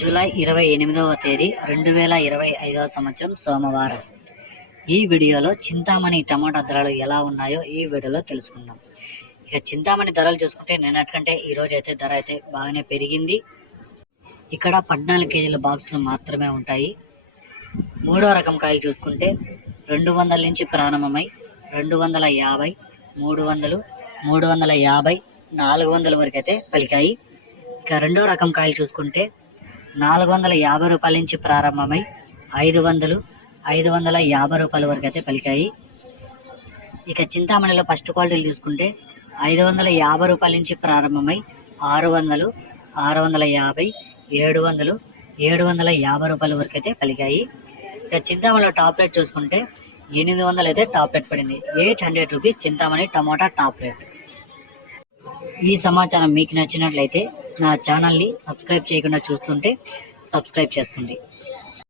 July 28వ తేదీ 2025వ సంవత్సరం సోమవారం. ఈ వీడియోలో చింతామణి టమాటా ధరలు ఎలా ఉన్నాయో ఈ వీడియోలో తెలుసుకుందాం. ఇక చింతామణి ధరలు చూసుకుంటే నిన్నటికంటే ఈరోజు అయితే ధర అయితే బాగానే పెరిగింది. ఇక్కడ 14 కేజీల బాక్సులు మాత్రమే ఉంటాయి. మూడో రకం కాయలు చూసుకుంటే 200 నుంచి ప్రారంభమై 250, 300, 350, 400 వరకు అయితే పలికాయి. ఇక రెండో రకం కాయలు చూసుకుంటే 450 రూపాయల నుంచి ప్రారంభమై 500, 550 రూపాయల వరకు అయితే పలికాయి. ఇక చింతామణిలో ఫస్ట్ క్వాలిటీలు చూసుకుంటే 550 రూపాయల నుంచి ప్రారంభమై 600, 650, 700, 750 రూపాయల వరకు అయితే పలికాయి. ఇక చింతామణిలో టాప్ రేట్ చూసుకుంటే 800 అయితే టాప్ రేట్ పడింది. 800 రూపీస్ చింతామణి టమాటా టాప్ రేట్. ఈ సమాచారం మీకు నచ్చినట్లయితే నా ఛానల్ని సబ్స్క్రైబ్ చేయకుండా చూస్తుంటే సబ్స్క్రైబ్ చేసుకోండి.